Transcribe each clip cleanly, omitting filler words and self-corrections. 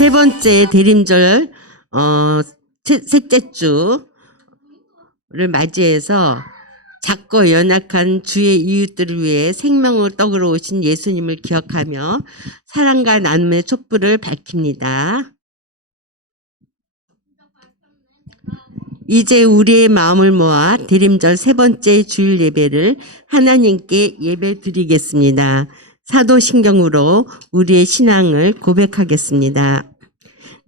세 번째 대림절 셋째 주를 맞이해서 작고 연약한 주의 이웃들을 위해 생명의 떡으로 오신 예수님을 기억하며 사랑과 나눔의 촛불을 밝힙니다. 이제 우리의 마음을 모아 대림절 세 번째 주일 예배를 하나님께 예배 드리겠습니다. 사도신경으로 우리의 신앙을 고백하겠습니다.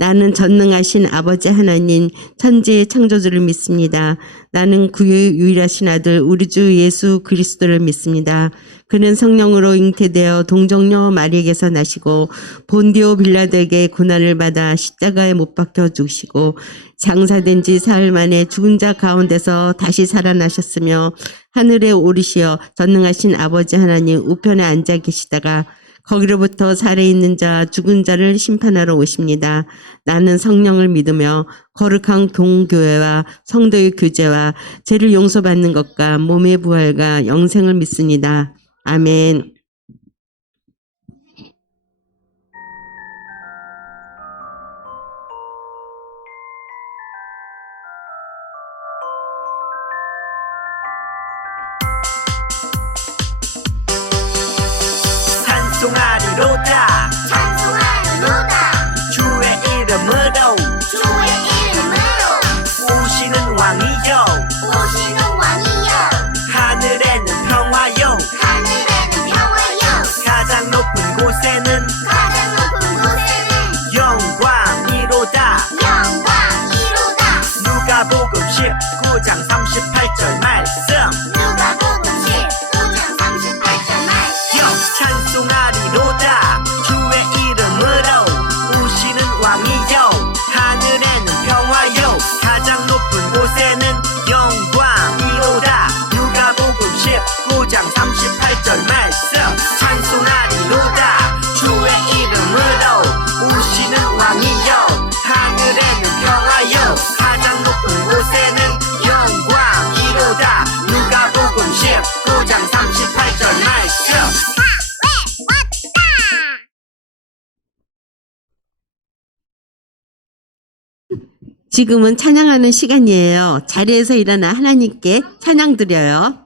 나는 전능하신 아버지 하나님 천지의 창조주를 믿습니다. 나는 그의 유일하신 아들 우리 주 예수 그리스도를 믿습니다. 그는 성령으로 잉태되어 동정녀 마리에게서 나시고 본디오 빌라도에게 고난을 받아 십자가에 못 박혀 죽으시고 장사된 지 사흘 만에 죽은 자 가운데서 다시 살아나셨으며 하늘에 오르시어 전능하신 아버지 하나님 우편에 앉아 계시다가 거기로부터 살아있는 자 죽은 자를 심판하러 오십니다. 나는 성령을 믿으며 거룩한 공교회와 성도의 교제와 죄를 용서받는 것과 몸의 부활과 영생을 믿습니다. 아멘. 찬송하리로다 찬송하리로다 주의 이름으로 오시는 왕이여 하늘에는 평화요 가장 높은 곳에는 영광이로다 누가복음 19장 38절 말씀 찬송하리로다 주의 이름으로 오시는 왕이여 하늘에는 평화요 가장 높은 곳에는 영광이로다 누가복음 19장 38절 말씀 찬송하리로다 주의 이름으로 오시는 왕이여 하늘에는 평화요 가장 높은 곳에는 영광이로다 누가복음 19장 38절 말씀 지금은 찬양하는 시간이에요. 자리에서 일어나 하나님께 찬양 드려요.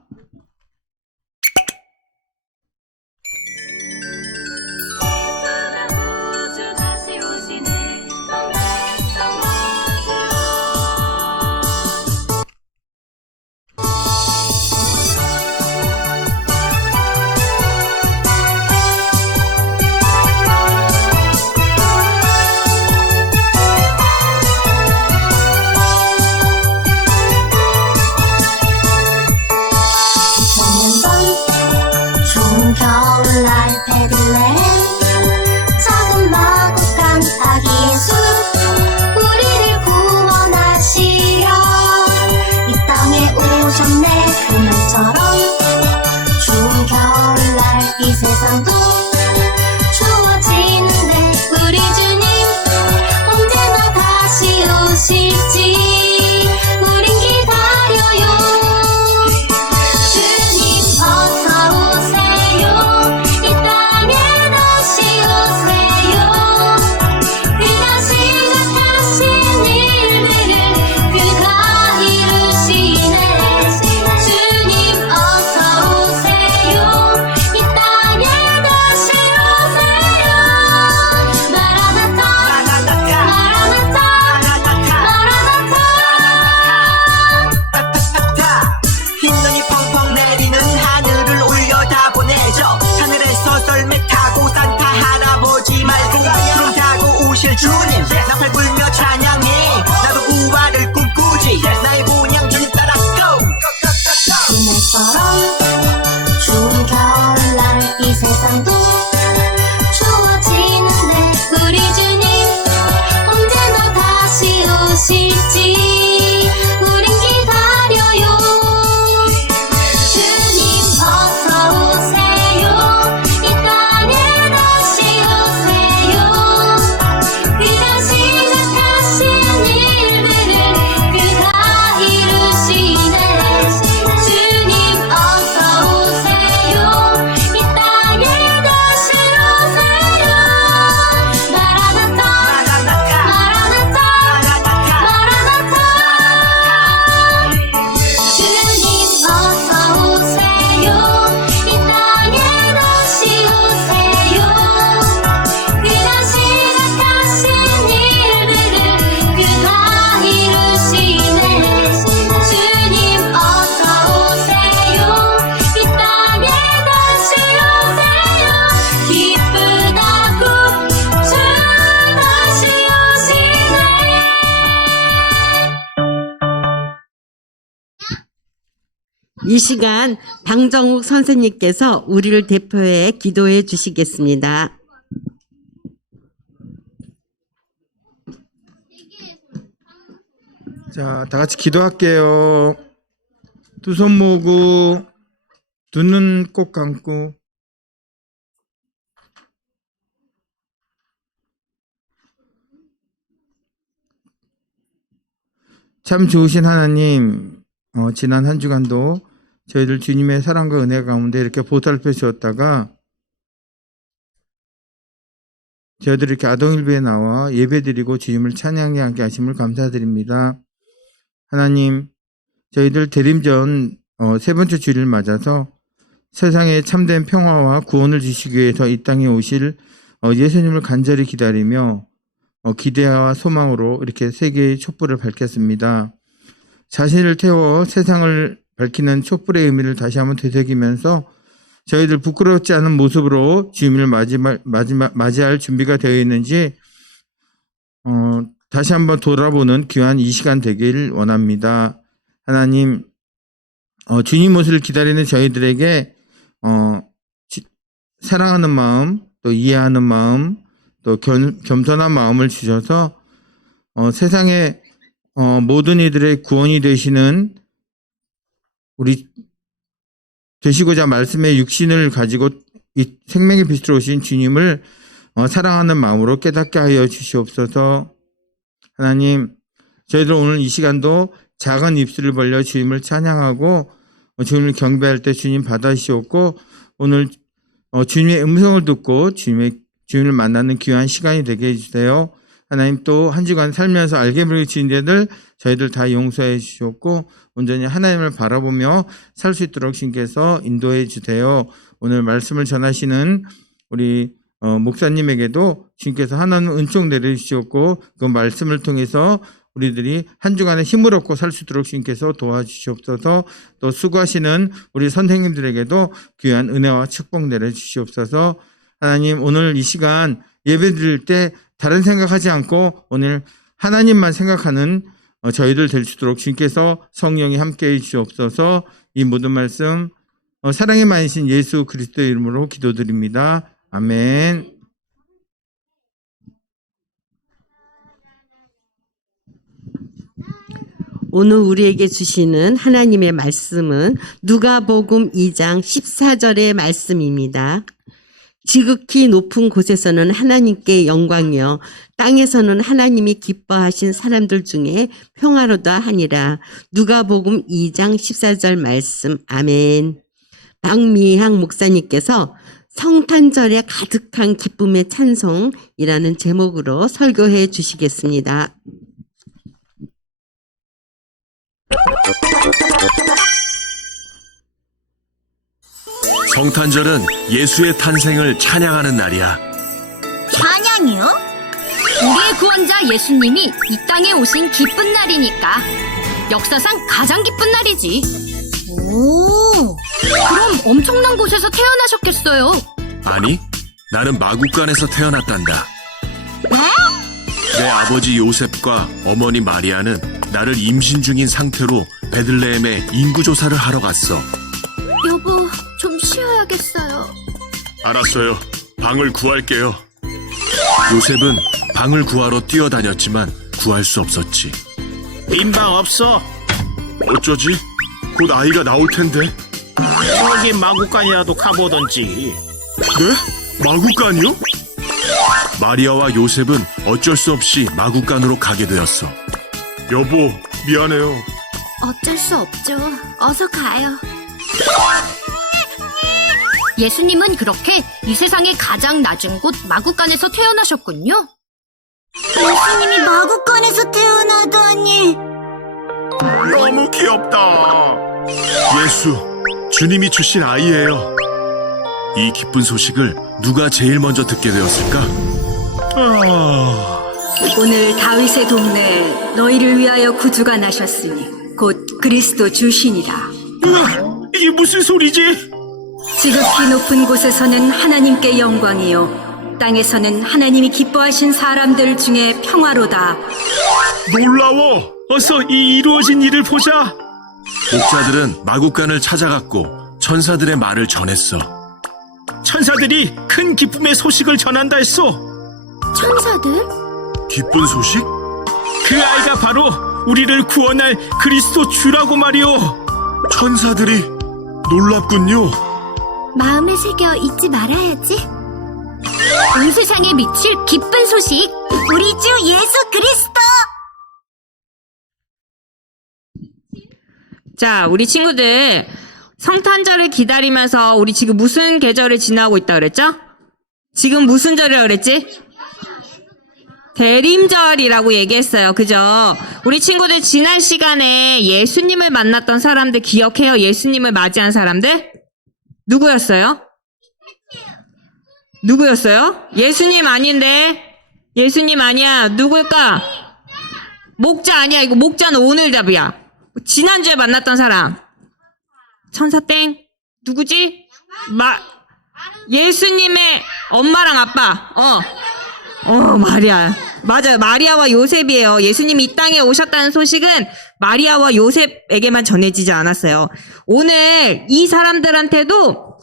이 시간 방정욱 선생님께서 우리를 대표해 기도해 주시겠습니다. 자, 다 같이 기도할게요. 두 손 모으고, 두 눈 꼭 감고. 참 좋으신 하나님, 지난 한 주간도 저희들 주님의 사랑과 은혜 가운데 이렇게 보살펴 주었다가 저희들 이렇게 아동일부에 나와 예배드리고 주님을 찬양하게 하게 하심을 감사드립니다. 하나님, 저희들 대림전 세 번째 주일을 맞아서 세상에 참된 평화와 구원을 주시기 위해서 이 땅에 오실 예수님을 간절히 기다리며 기대와 소망으로 이렇게 세계의 촛불을 밝혔습니다. 자신을 태워 세상을 밝히는 촛불의 의미를 다시 한번 되새기면서 저희들 부끄럽지 않은 모습으로 주님을 맞이할 준비가 되어 있는지 다시 한번 돌아보는 귀한 이 시간 되길 원합니다. 하나님, 주님 오시를 기다리는 저희들에게 사랑하는 마음, 또 이해하는 마음, 또 겸손한 마음을 주셔서 세상의 모든 이들의 구원이 되시는 우리 되시고자 말씀의 육신을 가지고 이 생명의 빛으로 오신 주님을 사랑하는 마음으로 깨닫게 하여 주시옵소서. 하나님, 저희들 오늘 이 시간도 작은 입술을 벌려 주님을 찬양하고 주님을 경배할 때 주님 받아주시옵고, 오늘 주님의 음성을 듣고 주님을 만나는 귀한 시간이 되게 해주세요. 하나님, 또 한 주간 살면서 알게 모르게 지은 죄들 저희들 다 용서해 주시옵고 온전히 하나님을 바라보며 살 수 있도록 주님께서 인도해 주세요. 오늘 말씀을 전하시는 우리 목사님에게도 주님께서 하나님 은총 내려주시옵고 그 말씀을 통해서 우리들이 한 주간에 힘을 얻고 살 수 있도록 주님께서 도와주시옵소서. 또 수고하시는 우리 선생님들에게도 귀한 은혜와 축복 내려주시옵소서. 하나님, 오늘 이 시간 예배 드릴 때 다른 생각하지 않고 오늘 하나님만 생각하는 저희들 될 수 있도록 주님께서 성령이 함께해 주시옵소서. 이 모든 말씀 사랑의 만이신 예수 그리스도의 이름으로 기도드립니다. 아멘. 오늘 우리에게 주시는 하나님의 말씀은 누가복음 2장 14절의 말씀입니다. 지극히 높은 곳에서는 하나님께 영광이요 땅에서는 하나님이 기뻐하신 사람들 중에 평화로다 하니라. 누가복음 2장 14절 말씀. 아멘. 박미향 목사님께서 성탄절에 가득한 기쁨의 찬송이라는 제목으로 설교해 주시겠습니다. 성탄절은 예수의 탄생을 찬양하는 날이야. 찬양이요? 우리의 구원자 예수님이 이 땅에 오신 기쁜 날이니까 역사상 가장 기쁜 날이지. 오, 그럼 엄청난 곳에서 태어나셨겠어요. 아니, 나는 마구간에서 태어났단다. 내 아버지 요셉과 어머니 마리아는 나를 임신 중인 상태로 베들레헴에 인구조사를 하러 갔어. 여보, 좀 쉬어야겠어요. 알았어요. 방을 구할게요. 요셉은 방을 구하러 뛰어다녔지만 구할 수 없었지. 빈 방 없어. 어쩌지? 곧 아이가 나올 텐데. 저기 마구간이라도 가보던지. 네? 마구간이요? 마리아와 요셉은 어쩔 수 없이 마구간으로 가게 되었어. 여보, 미안해요. 어쩔 수 없죠. 어서 가요. 예수님은 그렇게 이 세상의 가장 낮은 곳 마구간에서 태어나셨군요. 예수님이 마구간에서 태어나다니. 너무 귀엽다. 예수, 주님이 주신 아이예요. 이 기쁜 소식을 누가 제일 먼저 듣게 되었을까? 오늘 다윗의 동네에 너희를 위하여 구주가 나셨으니 곧 그리스도 주시니라. 이게 무슨 소리지? 지극히 높은 곳에서는 하나님께 영광이요 땅에서는 하나님이 기뻐하신 사람들 중에 평화로다. 놀라워. 어서 이 이루어진 일을 보자. 목자들은 마구간을 찾아갔고 천사들의 말을 전했어. 천사들이 큰 기쁨의 소식을 전한다 했소. 천사들? 기쁜 소식? 그 아이가 바로 우리를 구원할 그리스도 주라고 말이오. 천사들이 놀랍군요. 마음에 새겨 잊지 말아야지. 온 세상에 미칠 기쁜 소식. 우리 주 예수 그리스도! 자, 우리 친구들 성탄절을 기다리면서 우리 지금 무슨 계절을 지나고 있다 그랬죠? 지금 무슨 절이라고 그랬지? 대림절이라고 얘기했어요. 그죠? 우리 친구들 지난 시간에 예수님을 만났던 사람들 기억해요? 예수님을 맞이한 사람들? 누구였어요? 누구였어요? 예수님 아닌데? 예수님 아니야. 누굴까? 목자 아니야. 이거 목자는 오늘 답이야. 지난주에 만났던 사람. 천사 땡. 누구지? 예수님의 엄마랑 아빠. 마리아. 맞아요. 마리아와 요셉이에요. 예수님이 이 땅에 오셨다는 소식은 마리아와 요셉에게만 전해지지 않았어요. 오늘 이 사람들한테도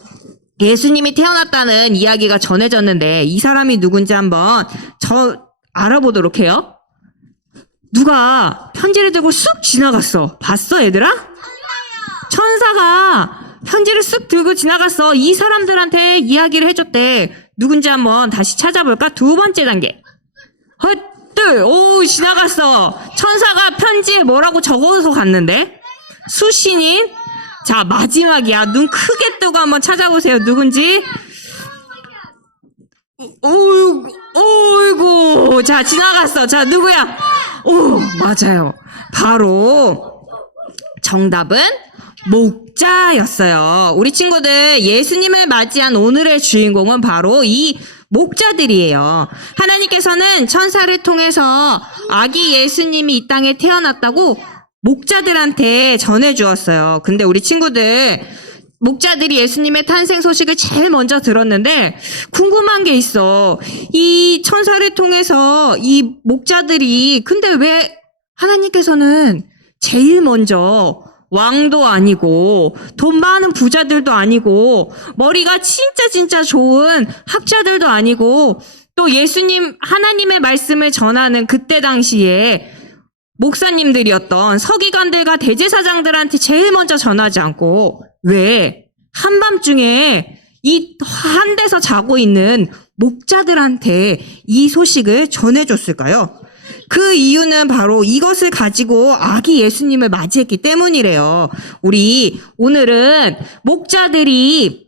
예수님이 태어났다는 이야기가 전해졌는데 이 사람이 누군지 한번 알아보도록 해요. 누가 편지를 들고 쑥 지나갔어. 봤어, 얘들아? 천사가 편지를 쑥 들고 지나갔어. 이 사람들한테 이야기를 해줬대. 누군지 한번 다시 찾아볼까? 두 번째 단계. 오, 지나갔어. 천사가 편지에 뭐라고 적어서 갔는데? 수신인? 자, 마지막이야. 눈 크게 뜨고 한번 찾아보세요. 누군지? 어이구. 자, 지나갔어. 자, 누구야? 오, 맞아요. 바로 정답은 목자였어요. 우리 친구들 예수님을 맞이한 오늘의 주인공은 바로 이 목자들이에요. 하나님께서는 천사를 통해서 아기 예수님이 이 땅에 태어났다고 목자들한테 전해주었어요. 근데 우리 친구들 목자들이 예수님의 탄생 소식을 제일 먼저 들었는데 궁금한 게 있어. 이 천사를 통해서 이 목자들이 근데 왜 하나님께서는 제일 먼저 왕도 아니고 돈 많은 부자들도 아니고 머리가 진짜 좋은 학자들도 아니고 또 예수님 하나님의 말씀을 전하는 그때 당시에 목사님들이었던 서기관들과 대제사장들한테 제일 먼저 전하지 않고 왜 한밤중에 이 한 데서 자고 있는 목자들한테 이 소식을 전해줬을까요? 그 이유는 바로 이것을 가지고 아기 예수님을 맞이했기 때문이래요. 우리 오늘은 목자들이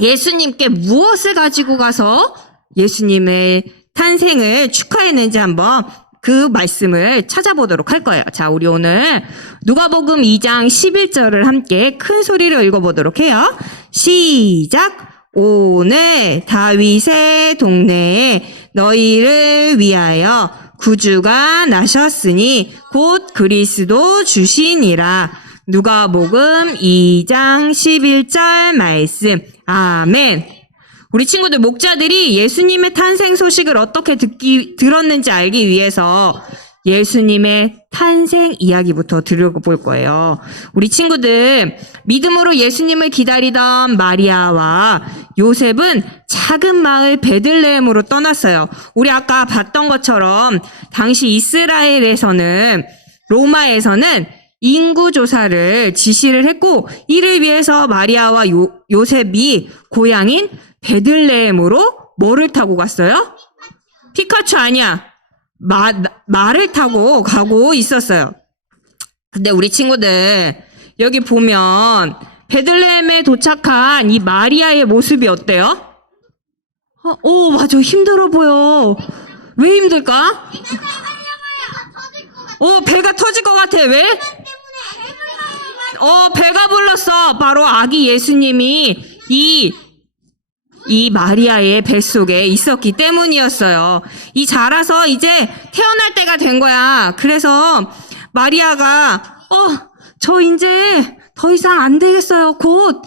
예수님께 무엇을 가지고 가서 예수님의 탄생을 축하했는지 한번 그 말씀을 찾아보도록 할 거예요. 자, 우리 오늘 누가복음 2장 11절을 함께 큰 소리로 읽어보도록 해요. 시작! 오늘 다윗의 동네에 너희를 위하여 구주가 나셨으니 곧 그리스도 주시니라. 누가복음 2장 11절 말씀. 아멘. 우리 친구들 목자들이 예수님의 탄생 소식을 어떻게 들었는지 알기 위해서 예수님의 탄생 이야기부터 들어볼 거예요. 우리 친구들 믿음으로 예수님을 기다리던 마리아와 요셉은 작은 마을 베들레헴으로 떠났어요. 우리 아까 봤던 것처럼 당시 이스라엘에서는 로마에서는 인구조사를 지시를 했고 이를 위해서 마리아와 요셉이 고향인 베들레헴으로 뭐를 타고 갔어요? 피카츄 아니야. 말을 타고 가고 있었어요. 근데 우리 친구들 여기 보면 베들레헴에 도착한 이 마리아의 모습이 어때요? 오, 맞아. 힘들어 보여. 왜 힘들까? 배가 터질 것 같아. 왜? 배가 불렀어. 바로 아기 예수님이 이 마리아의 뱃속에 있었기 때문이었어요. 이 자라서 이제 태어날 때가 된 거야. 그래서 마리아가 저 이제 더 이상 안 되겠어요. 곧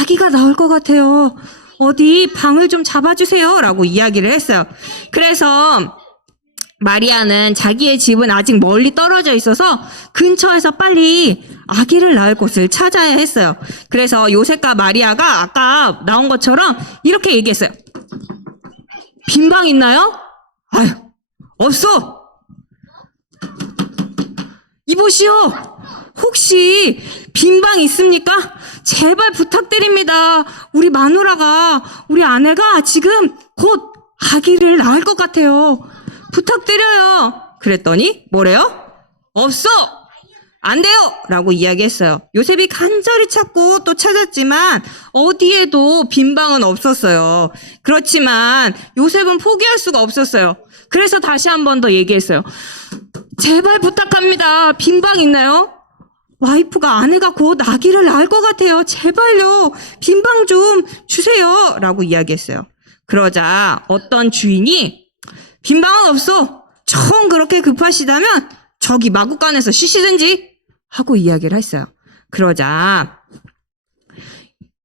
아기가 나올 것 같아요. 어디 방을 좀 잡아주세요. 라고 이야기를 했어요. 그래서 마리아는 자기의 집은 아직 멀리 떨어져 있어서 근처에서 빨리 아기를 낳을 곳을 찾아야 했어요. 그래서 요셉과 마리아가 아까 나온 것처럼 이렇게 얘기했어요. 빈방 있나요? 아유, 없어. 이보시오. 혹시 빈방 있습니까? 제발 부탁드립니다. 우리 마누라가, 우리 아내가 지금 곧 아기를 낳을 것 같아요. 부탁드려요. 그랬더니 뭐래요? 없어. 안 돼요. 라고 이야기했어요. 요셉이 간절히 찾고 또 찾았지만 어디에도 빈방은 없었어요. 그렇지만 요셉은 포기할 수가 없었어요. 그래서 다시 한 번 더 얘기했어요. 제발 부탁합니다. 빈방 있나요? 와이프가 아내가 곧 아기를 낳을 것 같아요. 제발요. 빈방 좀 주세요. 라고 이야기했어요. 그러자 어떤 주인이 빈방은 없어. 정 그렇게 급하시다면 저기 마구간에서 쉬시든지 하고 이야기를 했어요. 그러자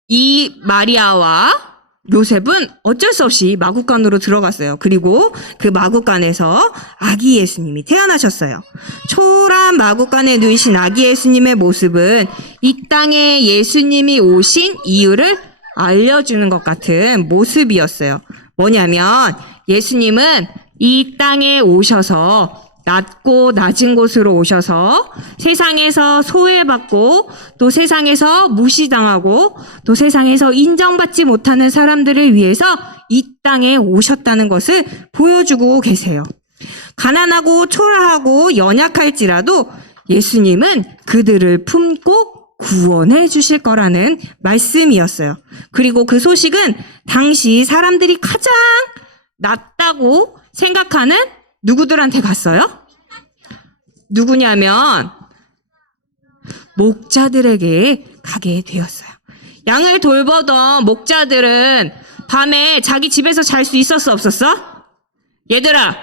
이 마리아와 요셉은 어쩔 수 없이 마구간으로 들어갔어요. 그리고 그 마구간에서 아기 예수님이 태어나셨어요. 초라한 마구간에 누이신 아기 예수님의 모습은 이 땅에 예수님이 오신 이유를 알려주는 것 같은 모습이었어요. 뭐냐면 예수님은 이 땅에 오셔서 낮고 낮은 곳으로 오셔서 세상에서 소외받고 또 세상에서 무시당하고 또 세상에서 인정받지 못하는 사람들을 위해서 이 땅에 오셨다는 것을 보여주고 계세요. 가난하고 초라하고 연약할지라도 예수님은 그들을 품고 구원해 주실 거라는 말씀이었어요. 그리고 그 소식은 당시 사람들이 가장 낫다고 생각하는 누구들한테 갔어요? 누구냐면 목자들에게 가게 되었어요. 양을 돌보던 목자들은 밤에 자기 집에서 잘 수 있었어 없었어? 얘들아,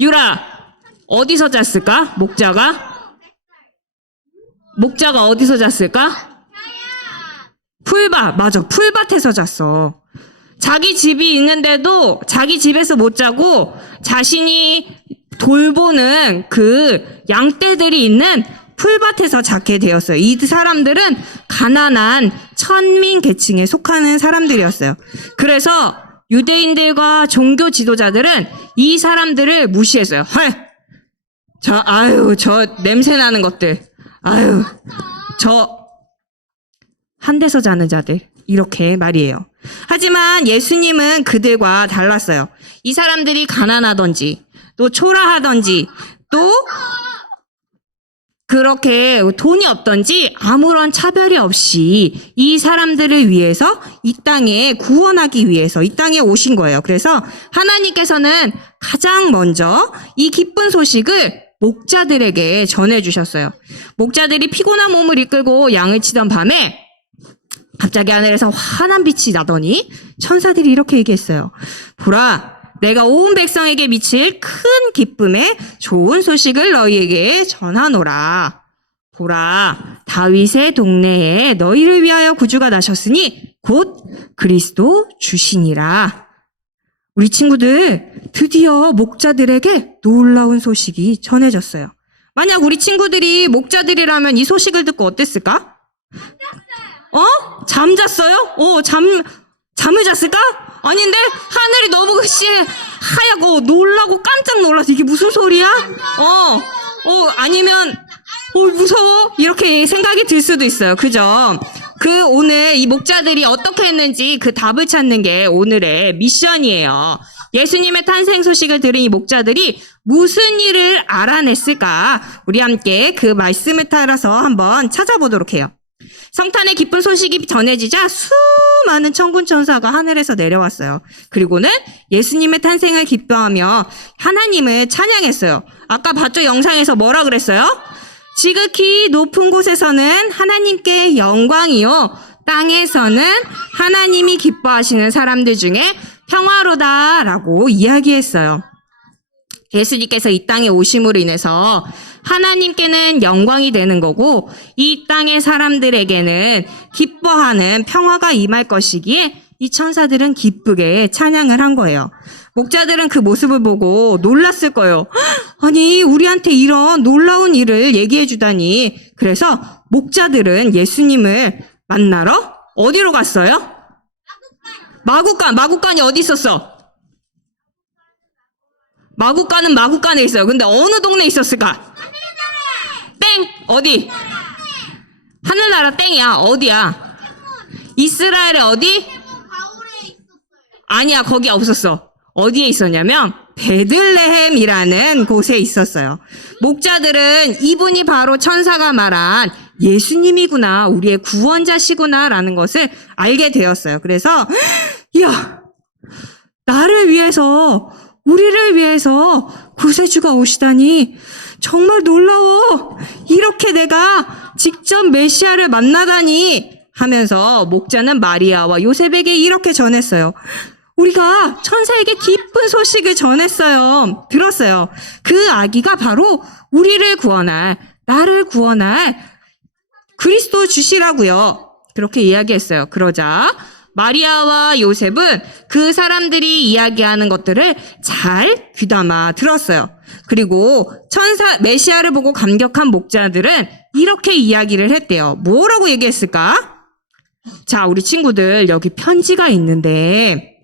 유라, 어디서 잤을까? 목자가 어디서 잤을까? 풀밭, 맞아, 풀밭에서 잤어. 자기 집이 있는데도 자기 집에서 못 자고 자신이 돌보는 그 양떼들이 있는 풀밭에서 자게 되었어요. 이 사람들은 가난한 천민 계층에 속하는 사람들이었어요. 그래서 유대인들과 종교 지도자들은 이 사람들을 무시했어요. 헐! 저 냄새 나는 것들. 저 한 데서 자는 자들. 이렇게 말이에요. 하지만 예수님은 그들과 달랐어요. 이 사람들이 가난하던지 또 초라하던지 또 그렇게 돈이 없던지 아무런 차별이 없이 이 사람들을 위해서 이 땅에 구원하기 위해서 이 땅에 오신 거예요. 그래서 하나님께서는 가장 먼저 이 기쁜 소식을 목자들에게 전해주셨어요. 목자들이 피곤한 몸을 이끌고 양을 치던 밤에 갑자기 하늘에서 환한 빛이 나더니 천사들이 이렇게 얘기했어요. 보라, 내가 온 백성에게 미칠 큰 기쁨의 좋은 소식을 너희에게 전하노라. 보라, 다윗의 동네에 너희를 위하여 구주가 나셨으니 곧 그리스도 주시니라. 우리 친구들, 드디어 목자들에게 놀라운 소식이 전해졌어요. 만약 우리 친구들이 목자들이라면 이 소식을 듣고 어땠을까? 잠잤어요? 잠을 잤을까? 아닌데 하늘이 너무 하얗고 놀라고 깜짝 놀라서 이게 무슨 소리야? 아니면 무서워? 이렇게 생각이 들 수도 있어요. 그죠? 오늘 이 목자들이 어떻게 했는지 그 답을 찾는 게 오늘의 미션이에요. 예수님의 탄생 소식을 들은 이 목자들이 무슨 일을 알아냈을까? 우리 함께 그 말씀을 따라서 한번 찾아보도록 해요. 성탄의 기쁜 소식이 전해지자 수많은 천군 천사가 하늘에서 내려왔어요. 그리고는 예수님의 탄생을 기뻐하며 하나님을 찬양했어요. 아까 봤죠? 영상에서 뭐라 그랬어요? 지극히 높은 곳에서는 하나님께 영광이요, 땅에서는 하나님이 기뻐하시는 사람들 중에 평화로다라고 이야기했어요. 예수님께서 이 땅에 오심으로 인해서 하나님께는 영광이 되는 거고 이 땅의 사람들에게는 기뻐하는 평화가 임할 것이기에 이 천사들은 기쁘게 찬양을 한 거예요. 목자들은 그 모습을 보고 놀랐을 거예요. 아니, 우리한테 이런 놀라운 일을 얘기해 주다니. 그래서 목자들은 예수님을 만나러 어디로 갔어요? 마구간이 어디 있었어? 마구간은 마구간에 있어요. 근데 어느 동네에 있었을까? 땡! 어디? 하늘나라 땡이야. 어디야? 이스라엘의 어디? 아니야, 거기 없었어. 어디에 있었냐면 베들레헴이라는 곳에 있었어요. 목자들은 이분이 바로 천사가 말한 예수님이구나, 우리의 구원자시구나라는 것을 알게 되었어요. 그래서 이야, 나를 위해서, 우리를 위해서 구세주가 오시다니 정말 놀라워. 이렇게 내가 직접 메시아를 만나다니 하면서 목자는 마리아와 요셉에게 이렇게 전했어요. 우리가 천사에게 기쁜 소식을 전했어요. 들었어요. 그 아기가 바로 우리를 구원할, 나를 구원할 그리스도 주시라고요. 그렇게 이야기했어요. 그러자 마리아와 요셉은 그 사람들이 이야기하는 것들을 잘 귀담아 들었어요. 그리고 천사 메시아를 보고 감격한 목자들은 이렇게 이야기를 했대요. 뭐라고 얘기했을까? 자, 우리 친구들, 여기 편지가 있는데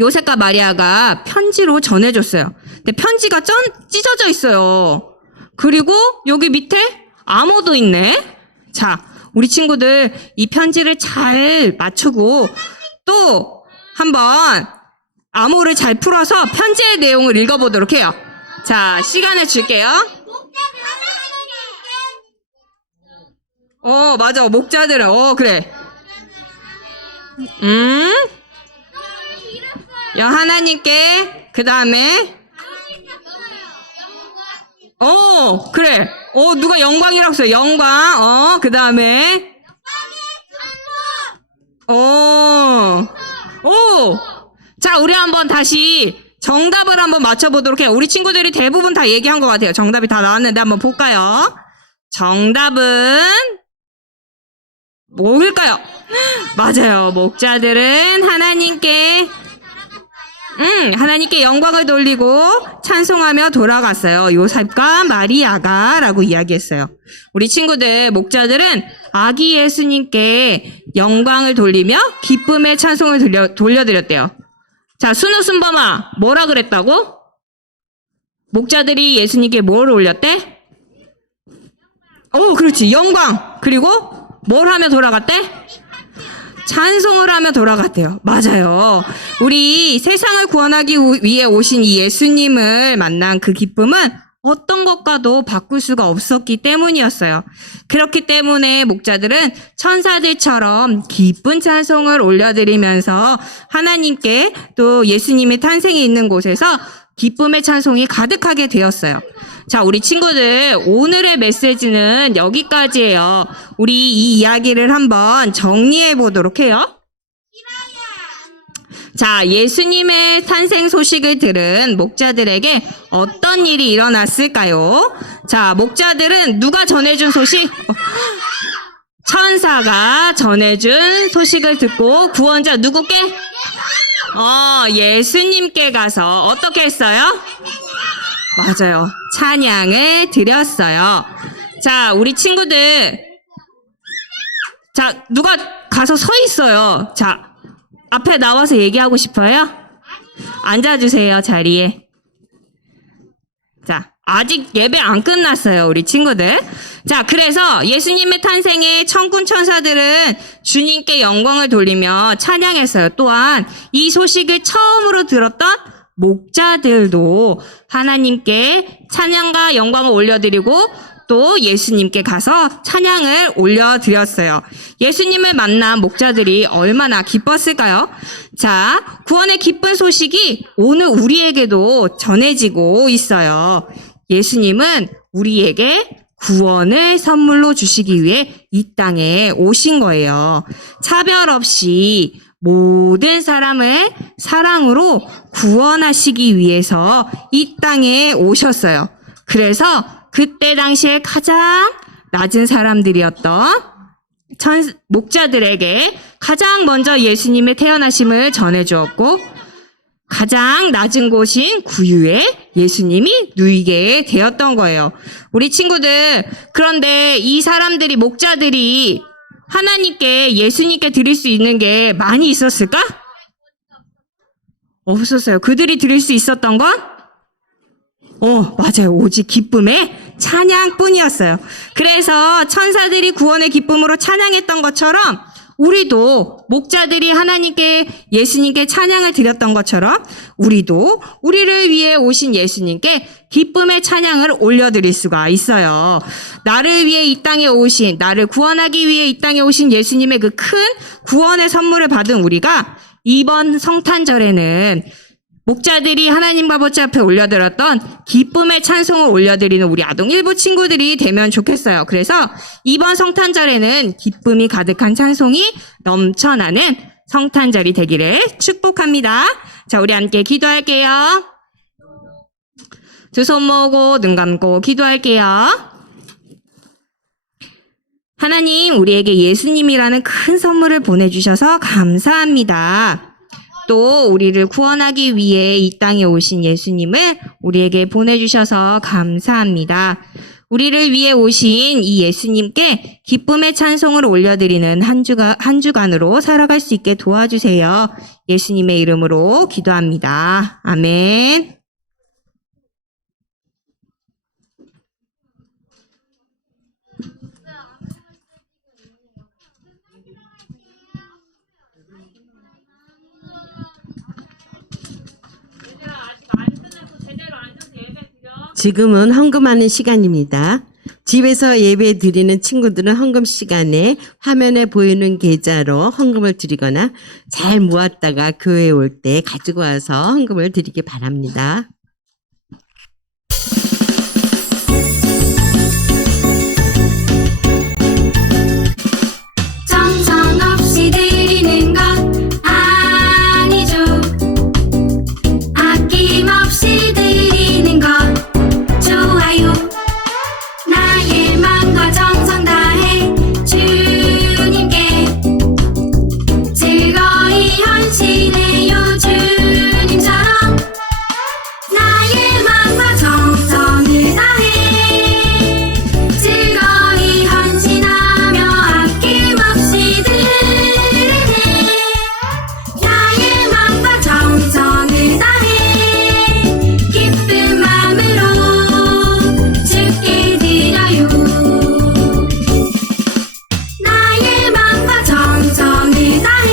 요셉과 마리아가 편지로 전해줬어요. 근데 편지가 찢어져 있어요. 그리고 여기 밑에 암호도 있네. 자, 우리 친구들 이 편지를 잘 맞추고 또 한번 암호를 잘 풀어서 편지의 내용을 읽어보도록 해요. 자, 시간을 줄게요. 맞아. 목자들은, 그래. 하나님께, 그 다음에, 그래. 누가 영광이라고 써요. 영광. 그 다음에, 자, 우리 한번 다시 정답을 한번 맞춰보도록 해요. 우리 친구들이 대부분 다 얘기한 것 같아요. 정답이 다 나왔는데 한번 볼까요? 정답은 뭘까요? 맞아요. 목자들은 하나님께 영광을 돌리고 찬송하며 돌아갔어요. 요셉과 마리아가 라고 이야기했어요. 우리 친구들, 목자들은 아기 예수님께 영광을 돌리며 기쁨의 찬송을 돌려드렸대요. 자, 순우 순범아, 뭐라 그랬다고? 목자들이 예수님께 뭘 올렸대? 그렇지. 영광. 그리고 뭘 하며 돌아갔대? 찬송을 하며 돌아갔대요. 맞아요. 우리 세상을 구원하기 위해 오신 이 예수님을 만난 그 기쁨은 어떤 것과도 바꿀 수가 없었기 때문이었어요. 그렇기 때문에 목자들은 천사들처럼 기쁜 찬송을 올려드리면서 하나님께 또 예수님의 탄생이 있는 곳에서 기쁨의 찬송이 가득하게 되었어요. 자, 우리 친구들, 오늘의 메시지는 여기까지예요. 우리 이 이야기를 한번 정리해 보도록 해요. 자, 예수님의 탄생 소식을 들은 목자들에게 어떤 일이 일어났을까요? 자, 목자들은 누가 전해준 소식? 천사가 전해준 소식을 듣고 구원자 누구께? 예수님께 가서 어떻게 했어요? 맞아요. 찬양을 드렸어요. 자, 우리 친구들. 자, 누가 가서 서 있어요. 자, 앞에 나와서 얘기하고 싶어요? 앉아주세요, 자리에. 자, 아직 예배 안 끝났어요, 우리 친구들. 자, 그래서 예수님의 탄생에 천군 천사들은 주님께 영광을 돌리며 찬양했어요. 또한 이 소식을 처음으로 들었던 목자들도 하나님께 찬양과 영광을 올려드리고 또 예수님께 가서 찬양을 올려드렸어요. 예수님을 만난 목자들이 얼마나 기뻤을까요? 자, 구원의 기쁜 소식이 오늘 우리에게도 전해지고 있어요. 예수님은 우리에게 구원을 선물로 주시기 위해 이 땅에 오신 거예요. 차별 없이 모든 사람을 사랑으로 구원하시기 위해서 이 땅에 오셨어요. 그래서 그때 당시에 가장 낮은 사람들이었던 목자들에게 가장 먼저 예수님의 태어나심을 전해주었고 가장 낮은 곳인 구유에 예수님이 누이게 되었던 거예요. 우리 친구들, 그런데 이 사람들이, 목자들이 하나님께, 예수님께 드릴 수 있는 게 많이 있었을까? 없었어요. 그들이 드릴 수 있었던 건? 맞아요. 오직 기쁨의 찬양뿐이었어요. 그래서 천사들이 구원의 기쁨으로 찬양했던 것처럼 우리도 목자들이 하나님께, 예수님께 찬양을 드렸던 것처럼 우리도 우리를 위해 오신 예수님께 기쁨의 찬양을 올려드릴 수가 있어요. 나를 위해 이 땅에 오신, 나를 구원하기 위해 이 땅에 오신 예수님의 그 큰 구원의 선물을 받은 우리가 이번 성탄절에는 목자들이 하나님 아버지 앞에 올려드렸던 기쁨의 찬송을 올려드리는 우리 아동 일부 친구들이 되면 좋겠어요. 그래서 이번 성탄절에는 기쁨이 가득한 찬송이 넘쳐나는 성탄절이 되기를 축복합니다. 자, 우리 함께 기도할게요. 두 손 모으고 눈 감고 기도할게요. 하나님, 우리에게 예수님이라는 큰 선물을 보내주셔서 감사합니다. 또 우리를 구원하기 위해 이 땅에 오신 예수님을 우리에게 보내주셔서 감사합니다. 우리를 위해 오신 이 예수님께 기쁨의 찬송을 올려드리는 한 주간으로 살아갈 수 있게 도와주세요. 예수님의 이름으로 기도합니다. 아멘. 지금은 헌금하는 시간입니다. 집에서 예배 드리는 친구들은 헌금 시간에 화면에 보이는 계좌로 헌금을 드리거나 잘 모았다가 교회에 올 때 가지고 와서 헌금을 드리기 바랍니다. 정성없이 드리는 것 아니죠. 아낌없이 드리는 것 좋아요. 나의 마음과 정성 다해 주님께 즐거이 헌신해요. 주님처럼 나의 마음과 정성을 다해 즐거이 헌신하며 아낌없이 드리네. 나의 마음과 정성을 다해 기쁜 마음으로 주께 드려요. 나의 마음과 정성을 다해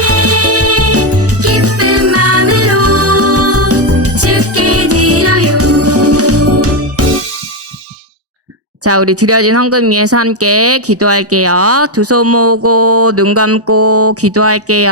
기쁜 마음으로 주께 드려요. 자, 우리 드려진 헌금 위해서 함께 기도할게요. 두 손 모으고 눈 감고 기도할게요.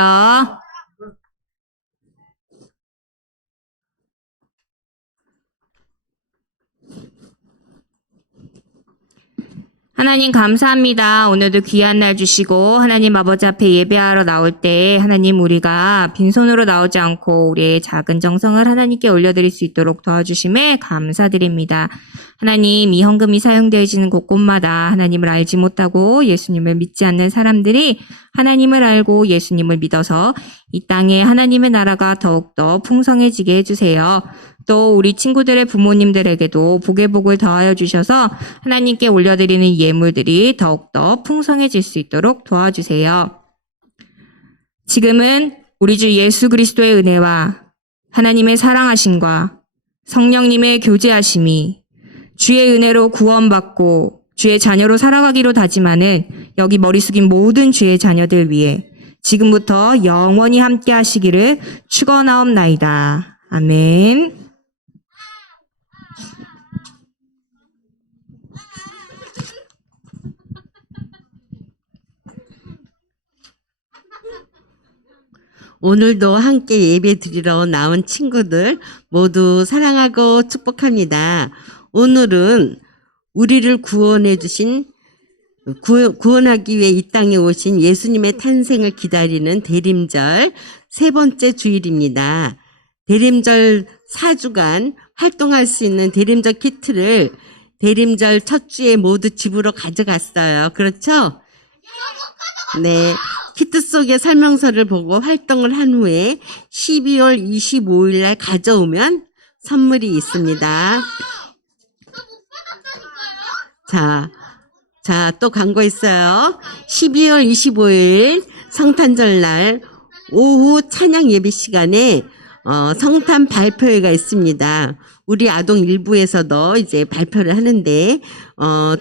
하나님 감사합니다. 오늘도 귀한 날 주시고 하나님 아버지 앞에 예배하러 나올 때 하나님 우리가 빈손으로 나오지 않고 우리의 작은 정성을 하나님께 올려드릴 수 있도록 도와주심에 감사드립니다. 하나님, 이 헌금이 사용되어지는 곳곳마다 하나님을 알지 못하고 예수님을 믿지 않는 사람들이 하나님을 알고 예수님을 믿어서 이 땅에 하나님의 나라가 더욱더 풍성해지게 해주세요. 또 우리 친구들의 부모님들에게도 복의 복을 더하여 주셔서 하나님께 올려드리는 예물들이 더욱더 풍성해질 수 있도록 도와주세요. 지금은 우리 주 예수 그리스도의 은혜와 하나님의 사랑하심과 성령님의 교제하심이 주의 은혜로 구원받고 주의 자녀로 살아가기로 다짐하는 여기 머리 숙인 모든 주의 자녀들 위해 지금부터 영원히 함께 하시기를 축원하옵나이다. 아멘. 오늘도 함께 예배 드리러 나온 친구들 모두 사랑하고 축복합니다. 오늘은 우리를 구원해 주신, 구원하기 위해 이 땅에 오신 예수님의 탄생을 기다리는 대림절 세 번째 주일입니다. 대림절 4주간 활동할 수 있는 대림절 키트를 대림절 첫 주에 모두 집으로 가져갔어요. 그렇죠? 네. 키트 속의 설명서를 보고 활동을 한 후에 12월 25일 날 가져오면 선물이 있습니다. 자, 또 광고 있어요. 12월 25일 성탄절 날 오후 찬양 예배 시간에 성탄 발표회가 있습니다. 우리 아동 일부에서도 이제 발표를 하는데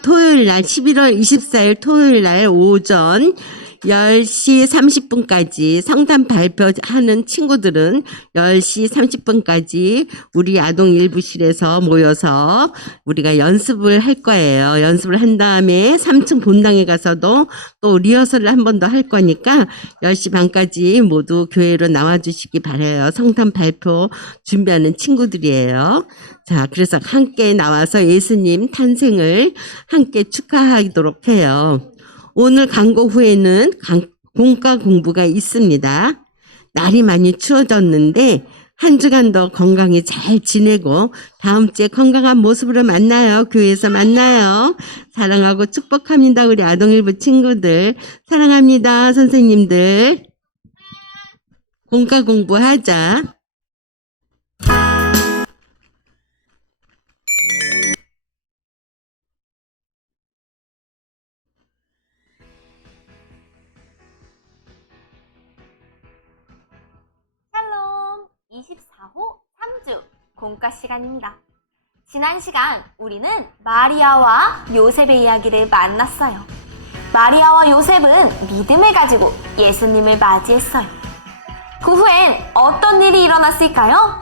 토요일 날 11월 24일 토요일 날 오전 10시 30분까지 성탄 발표하는 친구들은 10시 30분까지 우리 아동 일부실에서 모여서 우리가 연습을 할 거예요. 연습을 한 다음에 3층 본당에 가서도 또 리허설을 한 번 더 할 거니까 10시 반까지 모두 교회로 나와주시기 바라요. 성탄 발표 준비하는 친구들이에요. 자, 그래서 함께 나와서 예수님 탄생을 함께 축하하도록 해요. 오늘 광고 후에는 공과 공부가 있습니다. 날이 많이 추워졌는데 한 주간도 건강히 잘 지내고 다음 주에 건강한 모습으로 만나요. 교회에서 만나요. 사랑하고 축복합니다. 우리 아동일부 친구들. 사랑합니다. 선생님들. 공과 공부하자. 샬롬 24호 3주 공과 시간입니다. 지난 시간 우리는 마리아와 요셉의 이야기를 만났어요. 마리아와 요셉은 믿음을 가지고 예수님을 맞이했어요. 그 후엔 어떤 일이 일어났을까요?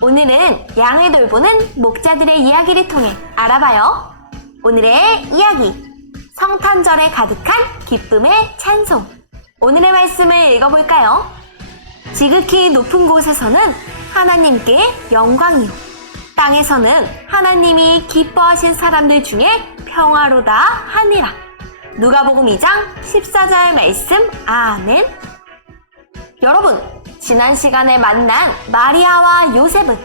오늘은 양을 돌보는 목자들의 이야기를 통해 알아봐요. 오늘의 이야기, 성탄절에 가득한 기쁨의 찬송. 오늘의 말씀을 읽어볼까요? 지극히 높은 곳에서는 하나님께 영광이요, 땅에서는 하나님이 기뻐하신 사람들 중에 평화로다 하니라. 누가복음 2장 14절 말씀. 아멘. 여러분, 지난 시간에 만난 마리아와 요셉은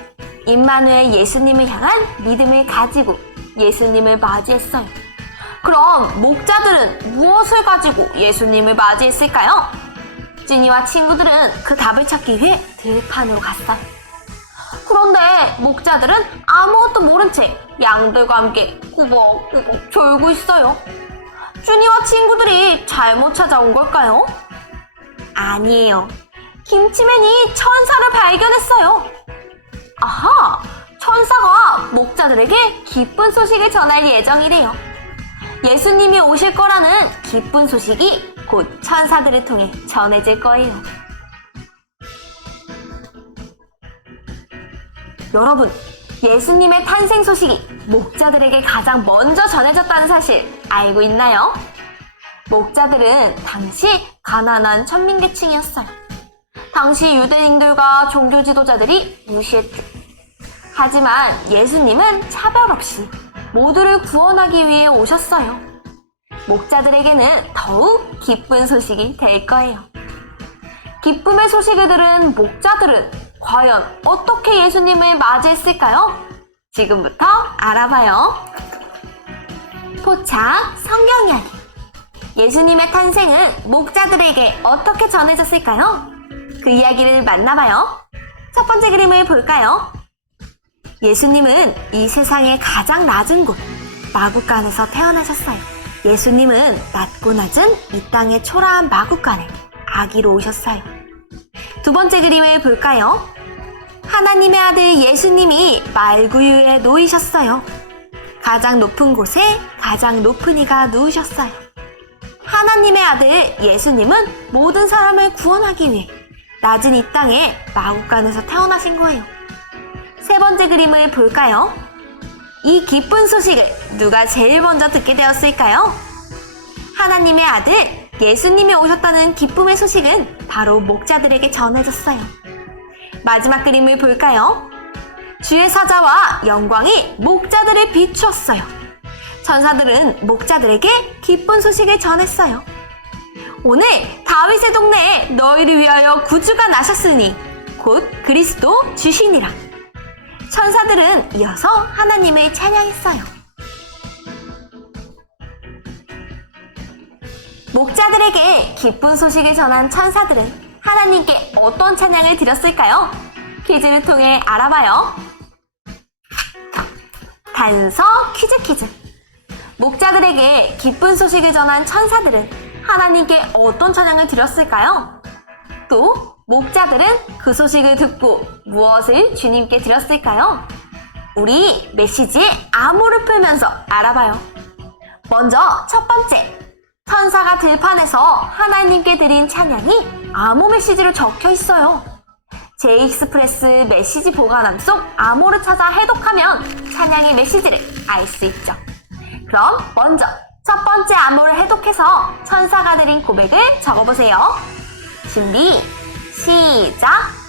임마누엘 예수님을 향한 믿음을 가지고 예수님을 맞이했어요. 그럼 목자들은 무엇을 가지고 예수님을 맞이했을까요? 찐이와 친구들은 그 답을 찾기 위해 들판으로 갔어요. 그런데 목자들은 아무것도 모른 채 양들과 함께 꾸벅꾸벅 졸고 있어요. 쭈니와 친구들이 잘못 찾아온 걸까요? 아니에요. 김치맨이 천사를 발견했어요. 아하! 천사가 목자들에게 기쁜 소식을 전할 예정이래요. 예수님이 오실 거라는 기쁜 소식이 곧 천사들을 통해 전해질 거예요. 여러분, 예수님의 탄생 소식이 목자들에게 가장 먼저 전해졌다는 사실 알고 있나요? 목자들은 당시 가난한 천민계층이었어요. 당시 유대인들과 종교 지도자들이 무시했죠. 하지만 예수님은 차별 없이 모두를 구원하기 위해 오셨어요. 목자들에게는 더욱 기쁜 소식이 될 거예요. 기쁨의 소식을 들은 목자들은 과연 어떻게 예수님을 맞이했을까요? 지금부터 알아봐요. 포착 성경 이야기. 예수님의 탄생은 목자들에게 어떻게 전해졌을까요? 그 이야기를 만나봐요. 첫 번째 그림을 볼까요? 예수님은 이 세상의 가장 낮은 곳, 마구간에서 태어나셨어요. 예수님은 낮고 낮은 이 땅의 초라한 마구간에 아기로 오셨어요. 두 번째 그림을 볼까요? 하나님의 아들 예수님이 말구유에 놓이셨어요. 가장 높은 곳에 가장 높은 이가 누우셨어요. 하나님의 아들 예수님은 모든 사람을 구원하기 위해 낮은 이 땅에 마구간에서 태어나신 거예요. 세 번째 그림을 볼까요? 이 기쁜 소식을 누가 제일 먼저 듣게 되었을까요? 하나님의 아들 예수님이 오셨다는 기쁨의 소식은 바로 목자들에게 전해졌어요. 마지막 그림을 볼까요? 주의 사자와 영광이 목자들을 비추었어요. 천사들은 목자들에게 기쁜 소식을 전했어요. 오늘 다윗의 동네에 너희를 위하여 구주가 나셨으니 곧 그리스도 주시니라. 천사들은 이어서 하나님을 찬양했어요. 목자들에게 목자들에게 기쁜 소식을 전한 천사들은 하나님께 어떤 찬양을 드렸을까요? 퀴즈를 통해 알아봐요. 단서 퀴즈. 목자들에게 기쁜 소식을 전한 천사들은 하나님께 어떤 찬양을 드렸을까요? 또 목자들은 그 소식을 듣고 무엇을 주님께 드렸을까요? 우리 메시지의 암호를 풀면서 알아봐요. 먼저 첫 번째, 천사가 들판에서 하나님께 드린 찬양이 암호 메시지로 적혀 있어요. 제이익스프레스 메시지 보관함 속 암호를 찾아 해독하면 찬양의 메시지를 알 수 있죠. 그럼 먼저 첫 번째 암호를 해독해서 천사가 드린 고백을 적어보세요. 준비, 시작!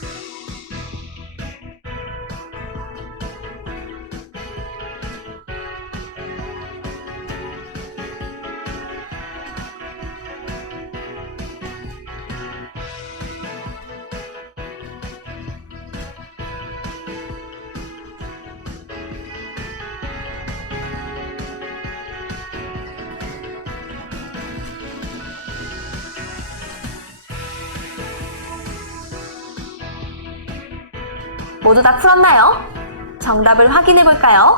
모두 다 풀었나요? 정답을 확인해 볼까요?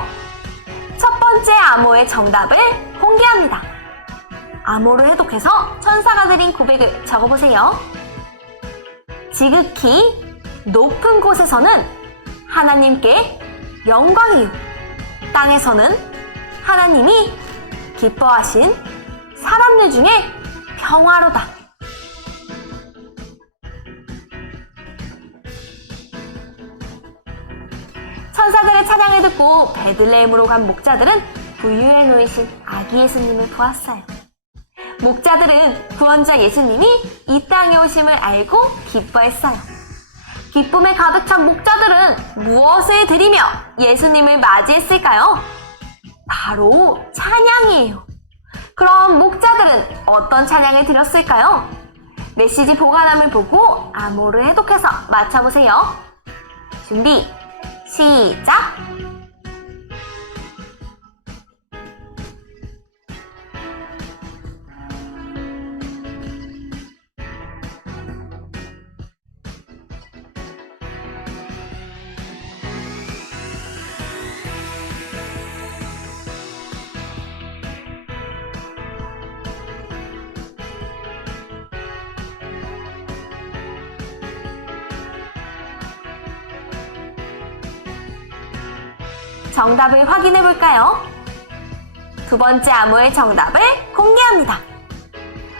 첫 번째 암호의 정답을 공개합니다. 암호를 해독해서 천사가 드린 고백을 적어보세요. 지극히 높은 곳에서는 하나님께 영광이요. 땅에서는 하나님이 기뻐하신 사람들 중에 평화로다. 천사들의 찬양을 듣고 베들레헴으로 간 목자들은 부유에 놓이신 아기 예수님을 보았어요. 목자들은 구원자 예수님이 이 땅에 오심을 알고 기뻐했어요. 기쁨에 가득 찬 목자들은 무엇을 드리며 예수님을 맞이했을까요? 바로 찬양이에요. 그럼 목자들은 어떤 찬양을 드렸을까요? 메시지 보관함을 보고 암호를 해독해서 맞춰보세요. 준비, 시작! 정답을 확인해 볼까요? 두 번째 암호의 정답을 공개합니다.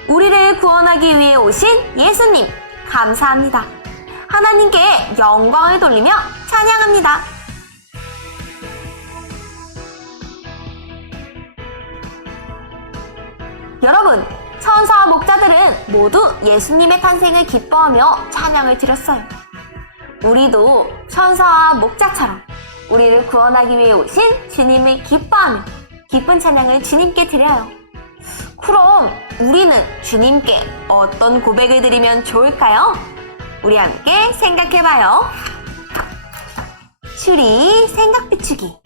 우리를 구원하기 위해 오신 예수님, 감사합니다. 하나님께 영광을 돌리며 찬양합니다. 여러분, 천사와 목자들은 모두 예수님의 탄생을 기뻐하며 찬양을 드렸어요. 우리도 천사와 목자처럼 우리를 구원하기 위해 오신 주님을 기뻐하며 기쁜 찬양을 주님께 드려요. 그럼 우리는 주님께 어떤 고백을 드리면 좋을까요? 우리 함께 생각해봐요. 추리 생각 비추기.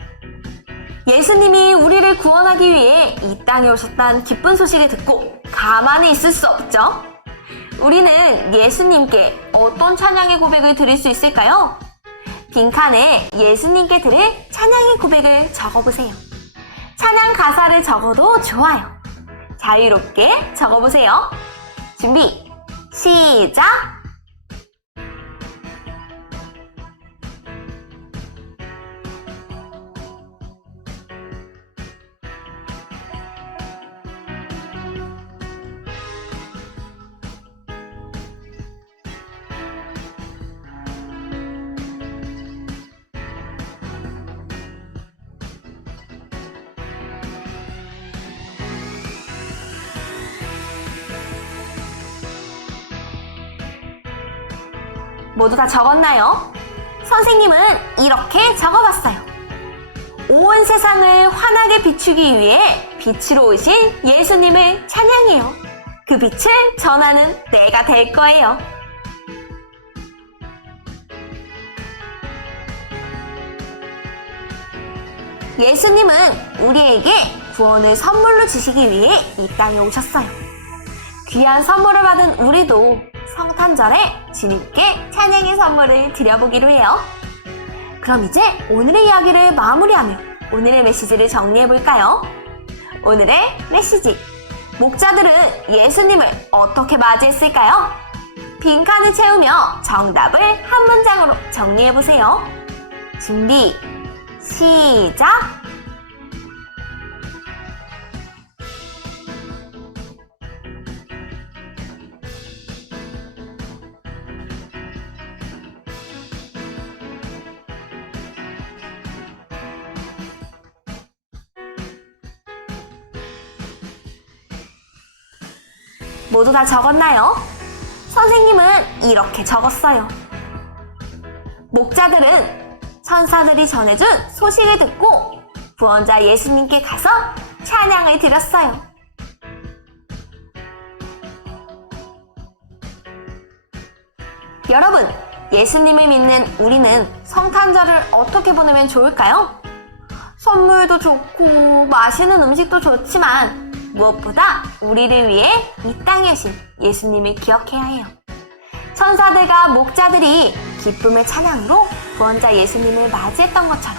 예수님이 우리를 구원하기 위해 이 땅에 오셨다는 기쁜 소식을 듣고 가만히 있을 수 없죠? 우리는 예수님께 어떤 찬양의 고백을 드릴 수 있을까요? 빈칸에 예수님께 드릴 찬양의 고백을 적어보세요. 찬양 가사를 적어도 좋아요. 자유롭게 적어보세요. 준비, 시작! 모두 다 적었나요? 선생님은 이렇게 적어봤어요. 온 세상을 환하게 비추기 위해 빛으로 오신 예수님을 찬양해요. 그 빛을 전하는 내가 될 거예요. 예수님은 우리에게 구원을 선물로 주시기 위해 이 땅에 오셨어요. 귀한 선물을 받은 우리도 성탄절에 주님께 찬양의 선물을 드려보기로 해요. 그럼 이제 오늘의 이야기를 마무리하며 오늘의 메시지를 정리해볼까요? 오늘의 메시지. 목자들은 예수님을 어떻게 맞이했을까요? 빈칸을 채우며 정답을 한 문장으로 정리해보세요. 준비, 시작! 모두 다 적었나요? 선생님은 이렇게 적었어요. 목자들은 천사들이 전해준 소식을 듣고 구원자 예수님께 가서 찬양을 드렸어요. 여러분, 예수님을 믿는 우리는 성탄절을 어떻게 보내면 좋을까요? 선물도 좋고 맛있는 음식도 좋지만 무엇보다 우리를 위해 이 땅에 오신 예수님을 기억해야 해요. 천사들과 목자들이 기쁨의 찬양으로 구원자 예수님을 맞이했던 것처럼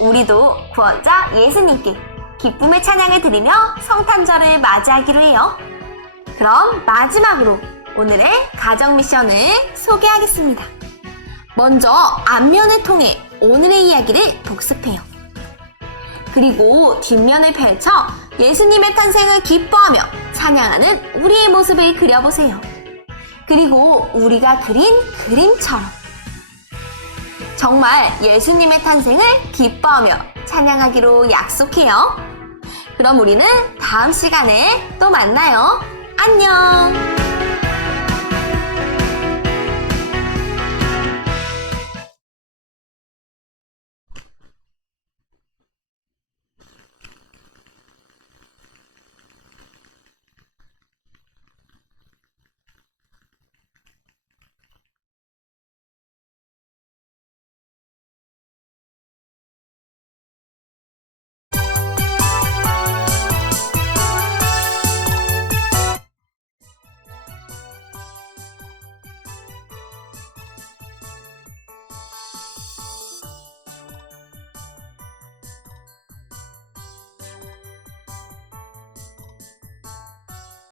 우리도 구원자 예수님께 기쁨의 찬양을 드리며 성탄절을 맞이하기로 해요. 그럼 마지막으로 오늘의 가정 미션을 소개하겠습니다. 먼저 앞면을 통해 오늘의 이야기를 복습해요. 그리고 뒷면을 펼쳐 예수님의 탄생을 기뻐하며 찬양하는 우리의 모습을 그려보세요. 그리고 우리가 그린 그림처럼 정말 예수님의 탄생을 기뻐하며 찬양하기로 약속해요. 그럼 우리는 다음 시간에 또 만나요. 안녕!